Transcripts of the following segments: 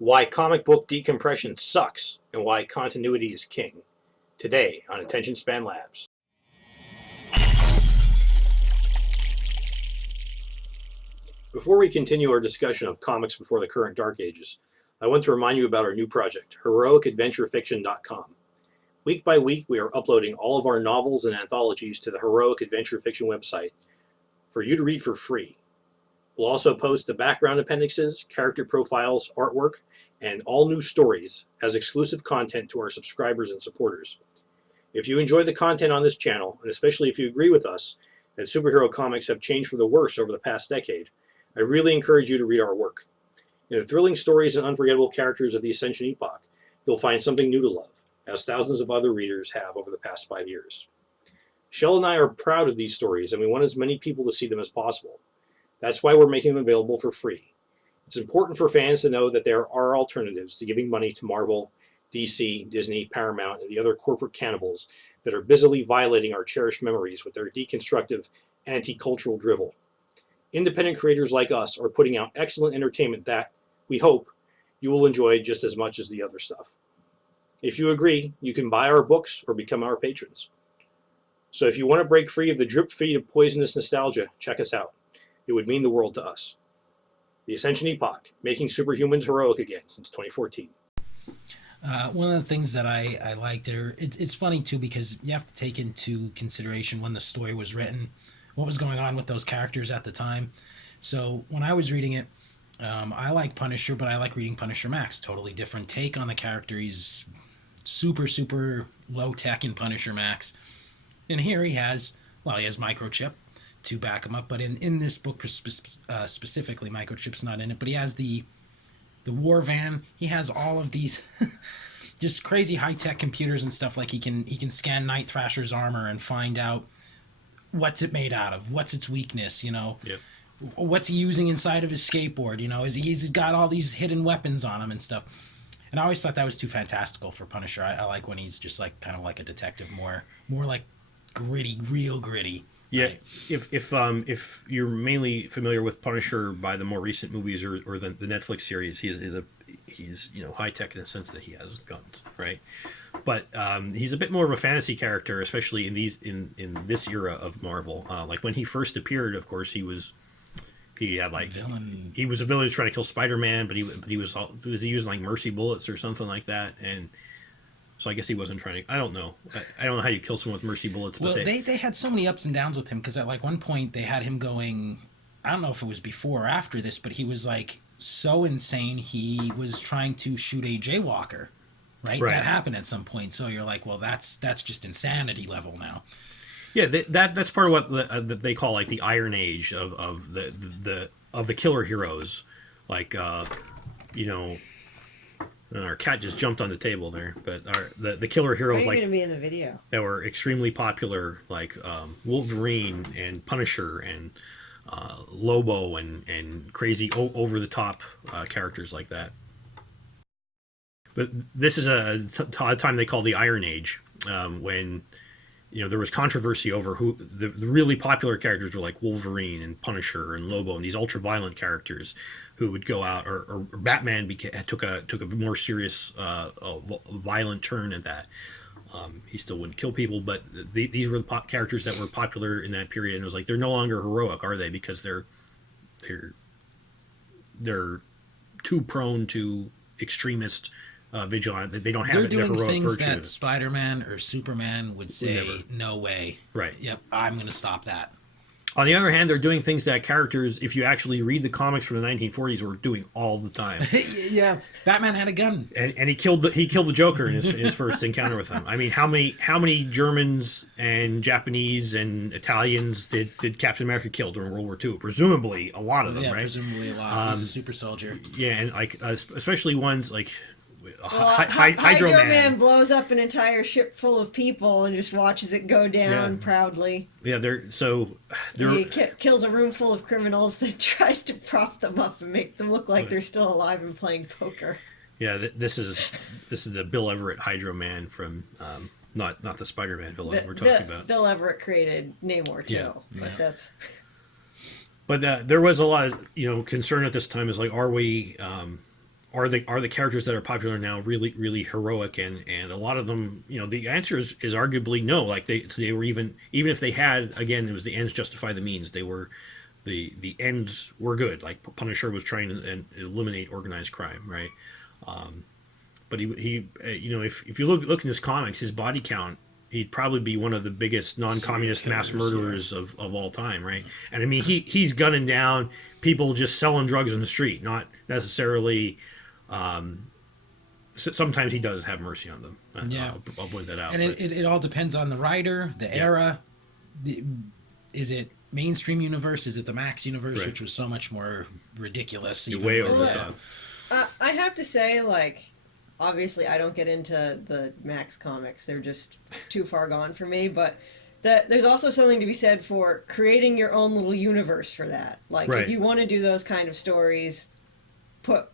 Why comic book decompression sucks and why continuity is king. Today on Attention Span Labs. Before we continue our discussion of comics before the current Dark Ages, I want to remind you about our new project, HeroicAdventureFiction.com. Week by week, we are uploading all of our novels and anthologies to the Heroic Adventure Fiction website for you to read for free. We'll also post the background appendixes, character profiles, artwork, and all new stories as exclusive content to our subscribers and supporters. If you enjoy the content on this channel, and especially if you agree with us that superhero comics have changed for the worse over the past decade, I really encourage you to read our work. In the thrilling stories and unforgettable characters of the Ascension epoch, you'll find something new to love, as thousands of other readers have over the past 5 years. Shell and I are proud of these stories, and we want as many people to see them as possible. That's why we're making them available for free. It's important for fans to know that there are alternatives to giving money to Marvel, DC, Disney, Paramount, and the other corporate cannibals that are busily violating our cherished memories with their deconstructive, anti-cultural drivel. Independent creators like us are putting out excellent entertainment that, we hope, you will enjoy just as much as the other stuff. If you agree, you can buy our books or become our patrons. So if you want to break free of the drip feed of poisonous nostalgia, check us out. It would mean the world to us. The Ascension Epoch, making superhumans heroic again since 2014. One of the things that I liked, it's funny too because you have to take into consideration when the story was written, what was going on with those characters at the time. So when I was reading it, I like Punisher, but I like reading Punisher Max. Totally different take on the character. He's super low tech in Punisher Max. And here he has microchip to back him up, but in this book specifically, microchip's not in it, but he has the war van. He has all of these just crazy high-tech computers and stuff. Like he can scan Night Thrasher's armor and find out what's it made out of, what's its weakness, Yep. What's he using inside of his skateboard, he's got all these hidden weapons on him and stuff. And I always thought that was too fantastical for Punisher. I like when he's just like kind of like a detective, more like gritty, real gritty. Yeah, right? If you're mainly familiar with Punisher by the more recent movies or the Netflix series, he's high tech in the sense that he has guns, right? But he's a bit more of a fantasy character, especially in this era of Marvel. Like when he first appeared, of course, he was a villain who was trying to kill Spider-Man, but he was using like mercy bullets or something like that, and so I guess he wasn't trying to. I don't know. I don't know how you kill someone with mercy bullets. But well, they had so many ups and downs with him because at like one point they had him going. I don't know if it was before or after this, but he was like so insane he was trying to shoot a jaywalker. Right? That happened at some point. So you're like, well, that's just insanity level now. Yeah, that's part of what they call like the Iron Age of the killer heroes, like our cat just jumped on the table there, but the killer heroes like going to be in the video that were extremely popular, like Wolverine and Punisher and Lobo and crazy over the top characters like that. But this is a time they call the Iron Age, when there was controversy over who the really popular characters were, like Wolverine and Punisher and Lobo and these ultra violent characters who would go out, or Batman took a more serious violent turn at that. He still wouldn't kill people, but these were the characters that were popular in that period, and it was like they're no longer heroic, are they? Because they're too prone to extremist vigilant. They don't have They're the doing heroic things virtue. that Spider-Man or Superman would say, Never. no way. Right. Yep, I'm going to stop that. On the other hand, they're doing things that characters, if you actually read the comics from the 1940s, were doing all the time. Yeah, Batman had a gun, and he killed the Joker in his first encounter with him. I mean, how many Germans and Japanese and Italians did Captain America kill during World War II? Presumably a lot of them, yeah, right? presumably a lot. He's a super soldier. Yeah, and like especially ones like Hydro Man. Man blows up an entire ship full of people and just watches it go down proudly. Yeah, He kills a room full of criminals, then tries to prop them up and make them look like they're still alive and playing poker. Yeah, this is the Bill Everett Hydro Man from not the Spider-Man villain we're talking about. Bill Everett created Namor too, but that's. But there was a lot of concern at this time. Is like, are we are the characters that are popular now really heroic, and a lot of them, the answer is arguably no. Like they were, even if they had, again, it was the ends justify the means. They were the ends were good. Like Punisher was trying to eliminate organized crime, right? But he if you look in his comics, his body count, he'd probably be one of the biggest non-communist mass murderers of all time, right? And I mean, he's gunning down people just selling drugs in the street, not necessarily. Sometimes he does have mercy on them. Yeah. I'll point that out. And it all depends on the writer, the era. Is it mainstream universe? Is it the Max universe, which was so much more ridiculous? You're way over the top. I have to say, like, obviously I don't get into the Max comics. They're just too far gone for me. But there's also something to be said for creating your own little universe for that. Like, if you want to do those kind of stories,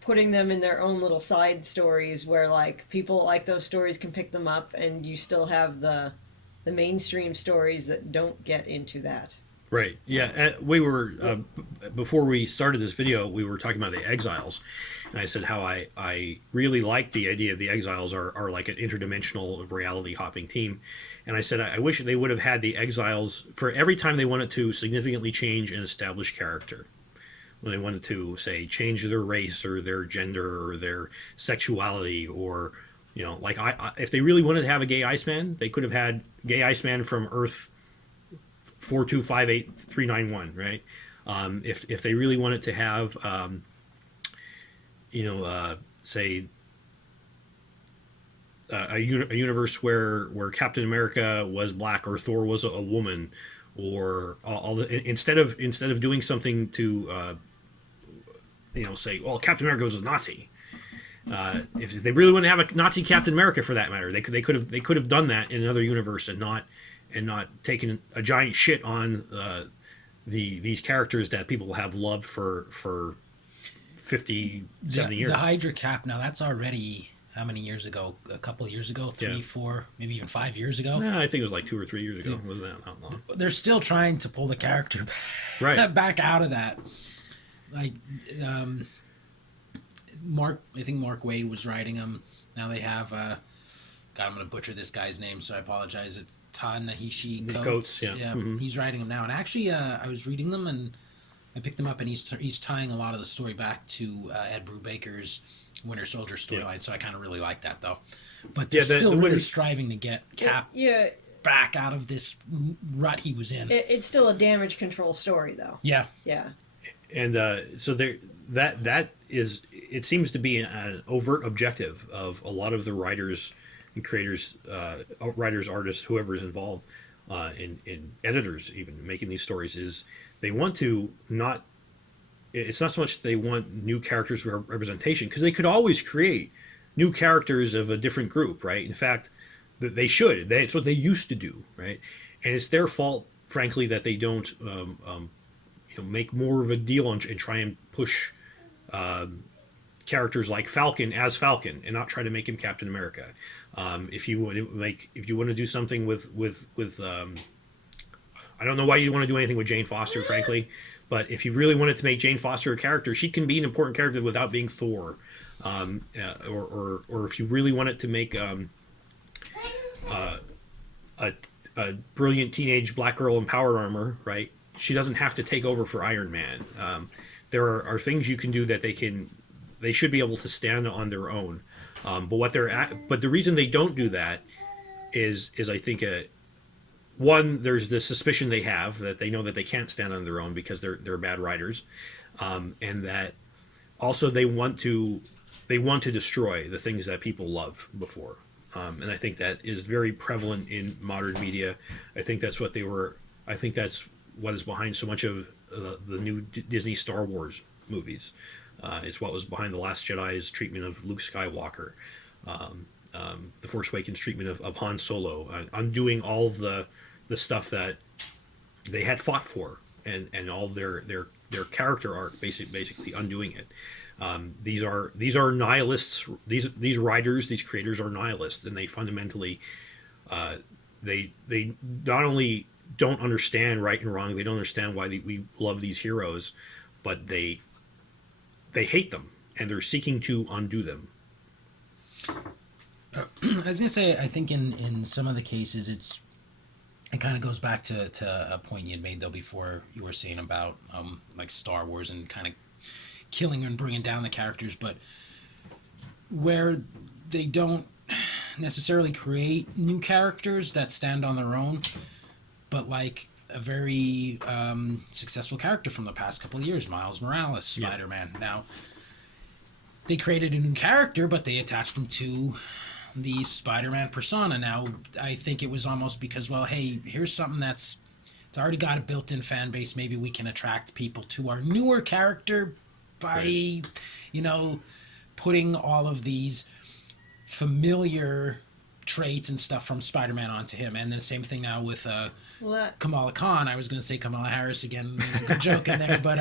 putting them in their own little side stories where, like, people like those stories can pick them up, and you still have the mainstream stories that don't get into that. Right. Yeah. We were before we started this video, we were talking about the Exiles, and I said how I really like the idea of the Exiles are like an interdimensional reality hopping team, and I said I wish they would have had the Exiles for every time they wanted to significantly change an established character. When they wanted to, say, change their race or their gender or their sexuality, or like if they really wanted to have a gay Iceman, they could have had gay Iceman from Earth 4258391, right? If they really wanted to have, say, a universe where Captain America was black or Thor was a woman, or instead of doing something to say, well, Captain America was a Nazi. If they really want to have a Nazi Captain America, for that matter, they could have done that in another universe and not taken a giant shit on these characters that people have loved for 50, 70 years. The Hydra Cap, now that's already how many years ago? A couple of years ago, 3, 4, maybe even 5 years ago. Yeah, I think it was like 2 or 3 years ago. Wasn't that not long? They're still trying to pull the character back out of that. Like, I think Mark Waid was writing them. Now they have, God, I'm going to butcher this guy's name, so I apologize. It's Ta-Nehisi Coates. Yeah. He's writing them now. And actually, I was reading them, and I picked them up, and he's tying a lot of the story back to Ed Brubaker's Winter Soldier storyline, so I kind of really like that, though. But they're still really striving to get Cap back out of this rut he was in. It's still a damage control story, though. Yeah. Yeah. And so that is, it seems to be an overt objective of a lot of the writers and creators, writers, artists, whoever's involved, in editors even making these stories, is they want to not. It's not so much they want new characters representation, because they could always create new characters of a different group, right? In fact, they should. It's what they used to do, right? And it's their fault, frankly, that they don't make more of a deal and try and push characters like Falcon as Falcon and not try to make him Captain America. If you want to do something with I don't know why you want to do anything with Jane Foster, frankly, but if you really wanted to make Jane Foster a character, she can be an important character without being Thor. Or if you really wanted to make a brilliant teenage black girl in power armor, right? She doesn't have to take over for Iron Man. There are things you can do that they should be able to stand on their own. But the reason they don't do that is I think one, there's the suspicion they have that they know that they can't stand on their own because they're bad writers, and that also they want to destroy the things that people love before. And I think that is very prevalent in modern media. I think that's what is behind so much of the new Disney Star Wars movies. It's what was behind The Last Jedi's treatment of Luke Skywalker, The Force Awakens treatment of Han Solo, undoing all the stuff that they had fought for, and all their character arc, basically undoing it. These are nihilists. These writers, these creators are nihilists, and they fundamentally they not only don't understand right and wrong, they don't understand why we love these heroes, but they hate them, and they're seeking to undo them. I was gonna say, I think in some of the cases, it kind of goes back to a point you had made though before, you were saying about like Star Wars and kind of killing and bringing down the characters, but where they don't necessarily create new characters that stand on their own, but like a very successful character from the past couple of years, Miles Morales, Spider-Man. Yeah. Now, they created a new character, but they attached him to the Spider-Man persona. Now, I think it was almost because, well, hey, here's something it's already got a built-in fan base. Maybe we can attract people to our newer character by, you know, putting all of these familiar traits and stuff from Spider-Man onto him. And the same thing now with Kamala Khan. I was going to say Kamala Harris again, good joke in there, but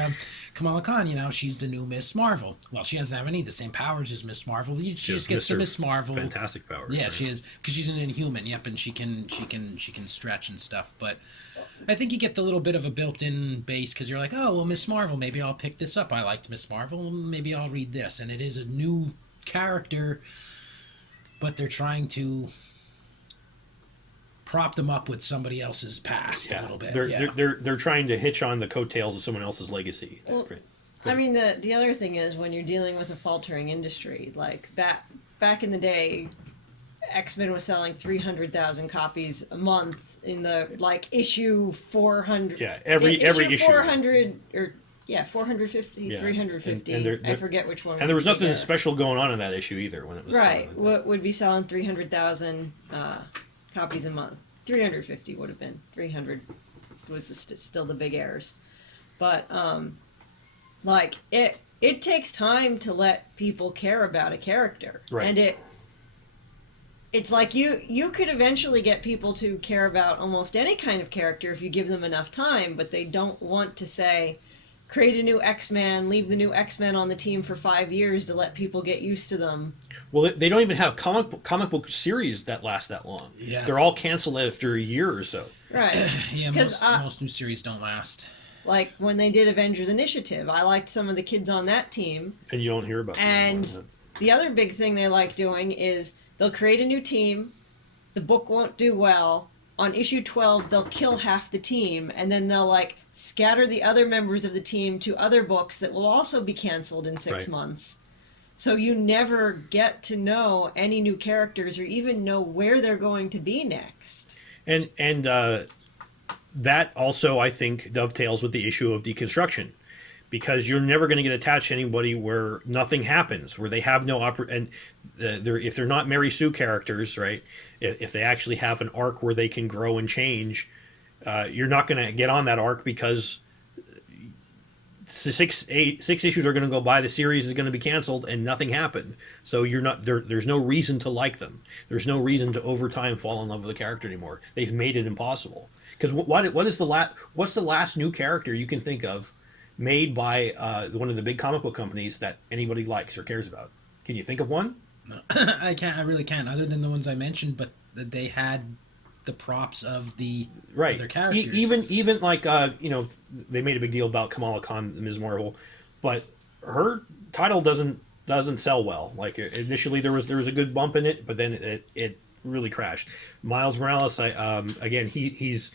Kamala Khan, you know, she's the new Miss Marvel. Well, she doesn't have any of the same powers as Miss Marvel. She just gets the Miss Marvel fantastic powers. Yeah, right? she is, because she's an Inhuman. Yep, and she can stretch and stuff. But I think you get the little bit of a built-in base because you're like, oh well, Miss Marvel. Maybe I'll pick this up. I liked Miss Marvel. Maybe I'll read this. And it is a new character, but they're trying to prop them up with somebody else's past a little bit. They're trying to hitch on the coattails of someone else's legacy. Well, I mean, the other thing is when you're dealing with a faltering industry, like back in the day, X-Men was selling 300,000 copies a month in the like issue 400. Yeah, every issue 400 or 450, 350. And I forget which one. And there was nothing special going on in that issue either when it was right. What would be selling 300,000 copies a month? 350 would have been. 300 was still the big errors, but like it takes time to let people care about a character, right. And it's like you could eventually get people to care about almost any kind of character if you give them enough time, but they don't want to say, create a new X-Men, leave the new X-Men on the team for 5 years to let people get used to them. Well, they don't even have comic book series that last that long. Yeah. They're all canceled after a year or so. Right. Yeah, most new series don't last. Like when they did Avengers Initiative, I liked some of the kids on that team. And you don't hear about them And anymore. the other big thing they like doing is they'll create a new team, the book won't do well, on issue 12 they'll kill half the team, and then they'll like scatter the other members of the team to other books that will also be canceled in 6 months. So you never get to know any new characters or even know where they're going to be next. And that also, I think, dovetails with the issue of deconstruction, because you're never going to get attached to anybody where nothing happens, where they have no if they're not Mary Sue characters, right? If they actually have an arc where they can grow and change, you're not going to get on that arc because six issues are going to go by, the series is going to be canceled, and nothing happened. So you're not there. There's no reason to like them. There's no reason to over time fall in love with the character anymore. They've made it impossible. Because what's the last new character you can think of made by one of the big comic book companies that anybody likes or cares about? Can you think of one? No. I can't. I really can't. Other than the ones I mentioned, but they had the props of the right. Other characters. Even like they made a big deal about Kamala Khan, Ms. Marvel, but her title doesn't sell well. Like initially there was a good bump in it, but then it really crashed. Miles Morales, again, he's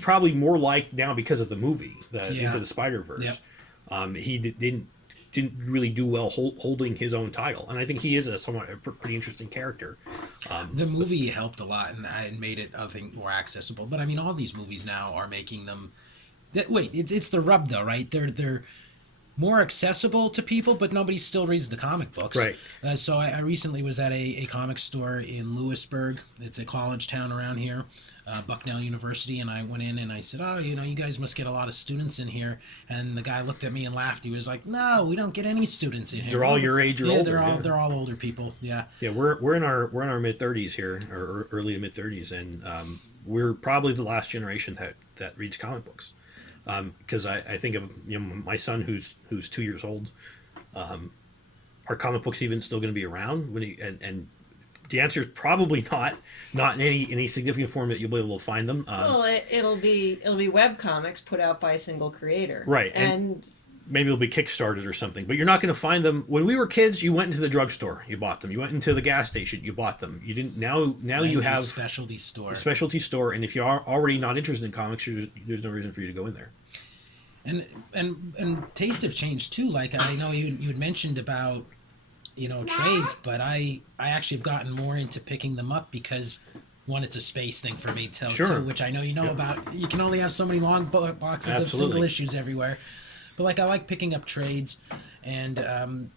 probably more liked now because of the movie, Into the Spider-Verse. Yep. He didn't really do well holding his own title, and I think he is a pretty interesting character. The movie helped a lot and made it, I think, more accessible. But I mean, all these movies now are making them. It's the rub though, right? They're more accessible to people, but nobody still reads the comic books. Right. So I recently was at a comic store in Lewisburg. It's a college town around here, Bucknell University, and I went in and I said, oh, you guys must get a lot of students in here. And the guy looked at me and laughed. He was like, no, we don't get any students in here. They're all your age or older. They're all older people. Yeah. Yeah, we're in our mid-30s here, or early to mid-30s, and we're probably the last generation that reads comic books. Because I think of my son who's 2 years old. Are comic books even still going to be around when and the answer is probably not in any significant form that you'll be able to find them. Well, it'll be web comics put out by a single creator, right? And maybe they'll be kickstarted or something, but you're not going to find them. When we were kids, you went into the drugstore, you bought them. You went into the gas station, you bought them. You didn't. Now you have specialty store. a specialty store, and if you are already not interested in comics, there's no reason for you to go in there. And tastes have changed too. Like I know you had mentioned about trades, but I actually have gotten more into picking them up because one, it's a space thing for me too, which I know about. You can only have so many long boxes of single issues everywhere, but like I like picking up trades, and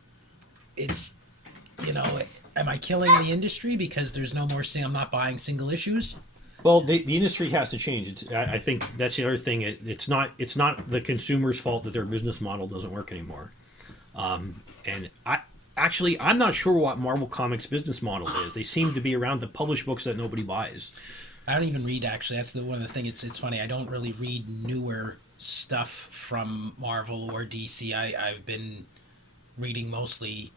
it's am I killing the industry because there's no more I'm not buying single issues? Well, the industry has to change. I think that's the other thing. It's not the consumer's fault that their business model doesn't work anymore. And I'm not sure what Marvel Comics' business model is. They seem to be around to publish books that nobody buys. I don't even read, actually. That's one of the things. It's funny. I don't really read newer stuff from Marvel or DC. I've been reading mostly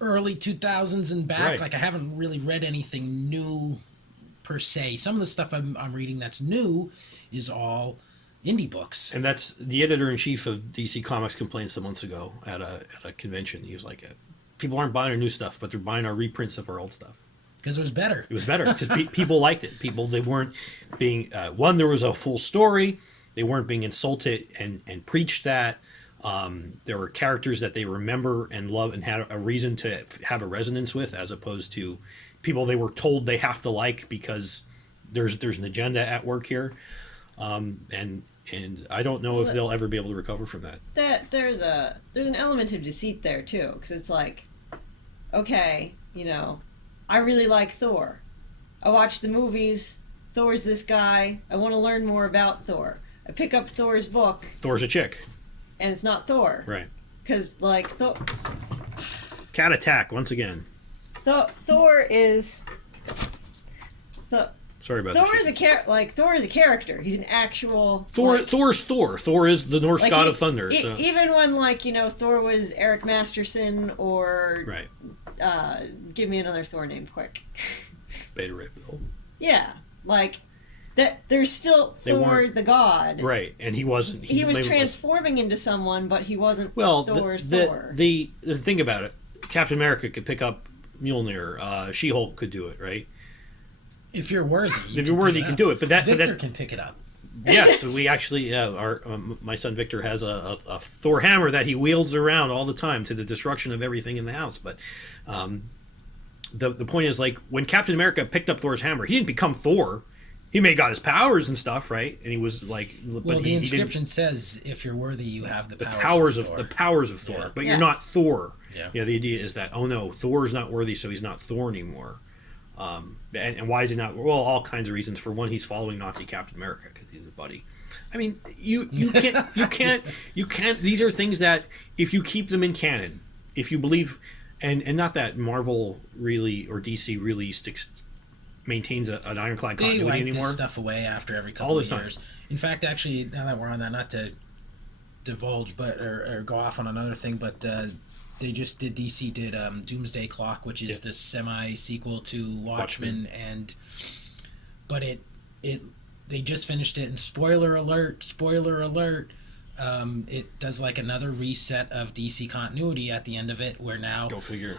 early 2000s and back. Right. Like, I haven't really read anything new per se. Some of the stuff I'm reading that's new is all indie books. And that's the editor-in-chief of DC Comics complained some months ago at a convention. He was like, people aren't buying our new stuff, but they're buying our reprints of our old stuff. Because it was better. It was better because people liked it. They weren't being there was a full story. They weren't being insulted and preached that. There were characters that they remember and love and had a reason to have a resonance with, as opposed to people they were told they have to like because there's an agenda at work here. And I don't know if they'll ever be able to recover from that. There's an element of deceit there too, because it's like, okay, I really like Thor. I watch the movies. Thor's this guy. I want to learn more about Thor. I pick up Thor's book. Thor's a chick. And it's not Thor. Right. Because Thor. Cat attack once again. Thor is. Sorry about Thor that. is Thor is a character. He's an actual Thor's Thor. Thor is the Norse god of thunder. So. Even when Thor was Eric Masterson or right. Give me another Thor name quick. Beta Ray Bill. Yeah, that. There's still Thor the god. Right, and he wasn't. He was transforming into someone, but he wasn't. Well, Thor. The thing about it, Captain America could pick up Mjolnir. She-Hulk could do it, right? If you're worthy, you can do it. But Victor can pick it up. Yes, we actually, my son Victor has a Thor hammer that he wields around all the time to the destruction of everything in the house. But the point is, like, when Captain America picked up Thor's hammer, he didn't become Thor. He may have got his powers and stuff, right? And he was like, but the inscription says, "If you're worthy, you have the powers of Thor." Yeah. But you're not Thor. Yeah. The idea is that no, Thor is not worthy, so he's not Thor anymore. And why is he not? Well, all kinds of reasons. For one, he's following Nazi Captain America because he's a buddy. I mean, you can't. These are things that if you keep them in canon, if you believe, and not that Marvel really or DC really maintains an ironclad continuity anymore. They wipe anymore. This stuff away after every couple of years. In fact, actually, now that we're on that, not to divulge, but or go off on another thing, but DC did Doomsday Clock, which is the semi-sequel to Watchmen, but they just finished it, and spoiler alert, it does like another reset of DC continuity at the end of it, where now go figure.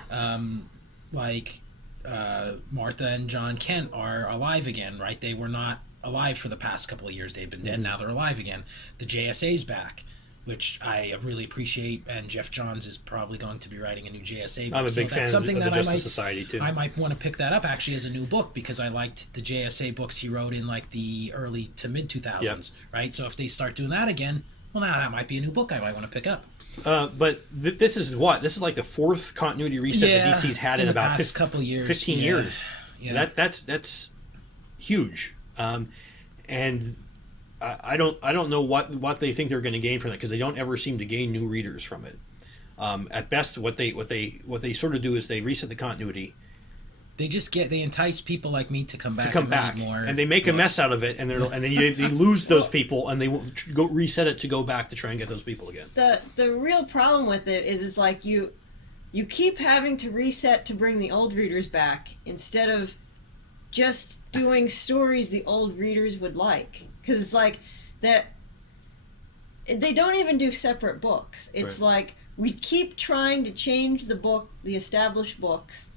Martha and John Kent are alive again, right? They were not alive for the past couple of years. They've been dead. Now they're alive again. The JSA's back, which I really appreciate, and Jeff Johns is probably going to be writing a new JSA book. I'm a big fan of the Justice Society, too. I might want to pick that up, actually, as a new book, because I liked the JSA books he wrote in, like, the early to mid-2000s, right? So if they start doing that again, well, now that might be a new book I might want to pick up. But this is like the fourth continuity reset that DC's had in about 15 years. Yeah. That's huge. And I don't know what they think they're going to gain from it, because they don't ever seem to gain new readers from it. At best, what they sort of do is they reset the continuity. They entice people like me to come back read more, and they make a mess out of it, and then they lose those people, and they go reset it to go back to try and get those people again. The real problem with it is it's like you keep having to reset to bring the old readers back instead of just doing stories the old readers would like, because it's like that. they don't even do separate books. It's like we keep trying to change the established books,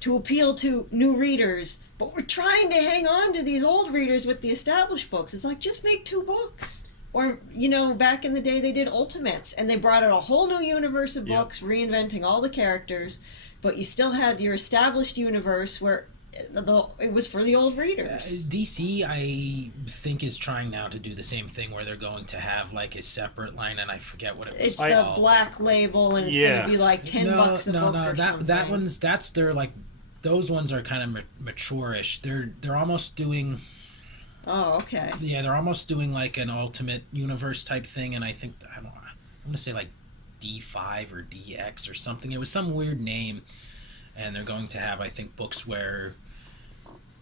to appeal to new readers, but we're trying to hang on to these old readers with the established books. It's like, just make 2 books. Or, back in the day they did Ultimates, and they brought out a whole new universe of books, reinventing all the characters, but you still had your established universe where it was for the old readers. DC, I think, is trying now to do the same thing where they're going to have like a separate line, and I forget what it was. It's the Black Label, and it's going to be like $10 a book or something. That's their like. Those ones are kind of mature-ish. They're almost doing. Oh, okay. Yeah, they're almost doing like an Ultimate Universe type thing, and I think I'm gonna say like D5 or DX or something. It was some weird name, and they're going to have, I think, books where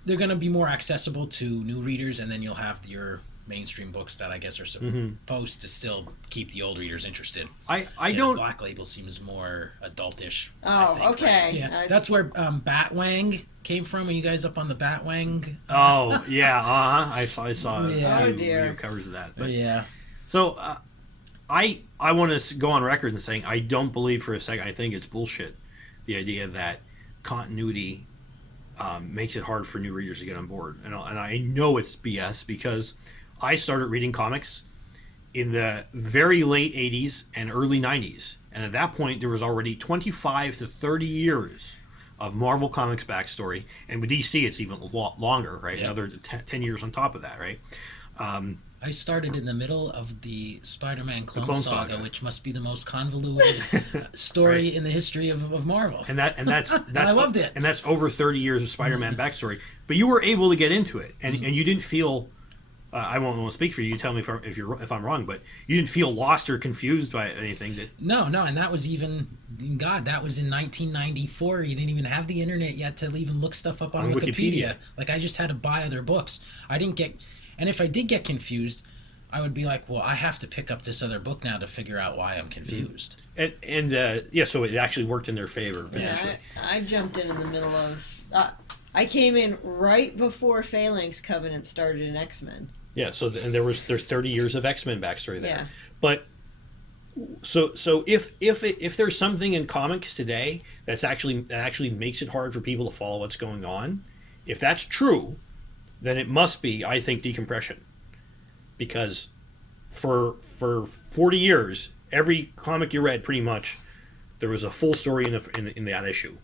they're going to be more accessible to new readers, and then you'll have your mainstream books that I guess are supposed to still keep the old readers interested. I don't. Black Label seems more adultish. Oh, I think, okay. Right? Yeah, that's where Batwang came from. Are you guys up on the Batwang? Oh yeah, I saw Yeah. a Oh, few dear. video covers of that. But Yeah. so I want to go on record in saying I don't believe for a second. I think it's bullshit. The idea that continuity makes it hard for new readers to get on board, and I know it's BS because I started reading comics in the very late 80s and early 90s. And at that point, there was already 25 to 30 years of Marvel Comics backstory. And with DC, it's even longer, right? Yeah. Another 10 years on top of that, right? I started in the middle of the Spider-Man Clone Saga, which must be the most convoluted story in the history of Marvel. And that's I loved it. And that's over 30 years of Spider-Man backstory. But you were able to get into it, and you didn't feel. I won't speak for you. You tell me if I'm wrong, but you didn't feel lost or confused by anything. No, and that was even that was in 1994. You didn't even have the internet yet to even look stuff up on Wikipedia. Like, I just had to buy other books. I didn't get, and if I did get confused, I would be like, well, I have to pick up this other book now to figure out why I'm confused. And so it actually worked in their favor potentially. Yeah, I jumped in the middle of. I came in right before Phalanx Covenant started in X-Men. Yeah, so and there's 30 years of X-Men backstory there. Yeah. But so if there's something in comics today that actually makes it hard for people to follow what's going on, if that's true, then it must be, I think, decompression. Because for 40 years, every comic you read, pretty much, there was a full story in that issue.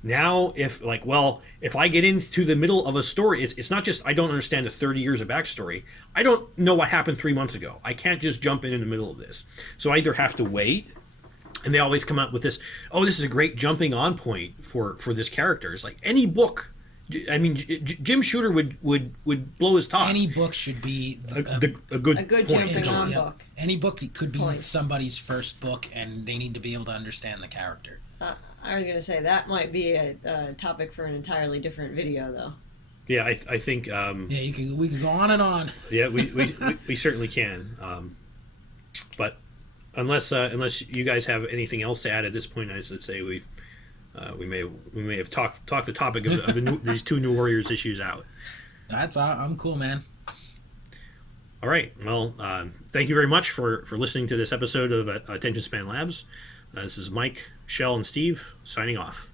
Now, if I get into the middle of a story, it's not just I don't understand the 30 years of backstory. I don't know what happened 3 months ago. I can't just jump in the middle of this. So I either have to wait, and they always come out with this, this is a great jumping on point for this character. It's like any book. I mean, Jim Shooter would blow his top. Any book should be a good point. jumping on book. Any book could be somebody's first book, and they need to be able to understand the character. I was going to say that might be a topic for an entirely different video, though. Yeah, I think. We could go on and on. Yeah, we certainly can. But unless you guys have anything else to add at this point, I would say we may have talked the topic of these 2 New Warriors issues out. I'm cool, man. All right. Well, thank you very much for listening to this episode of Attention Span Labs. This is Mike, Shell, and Steve signing off.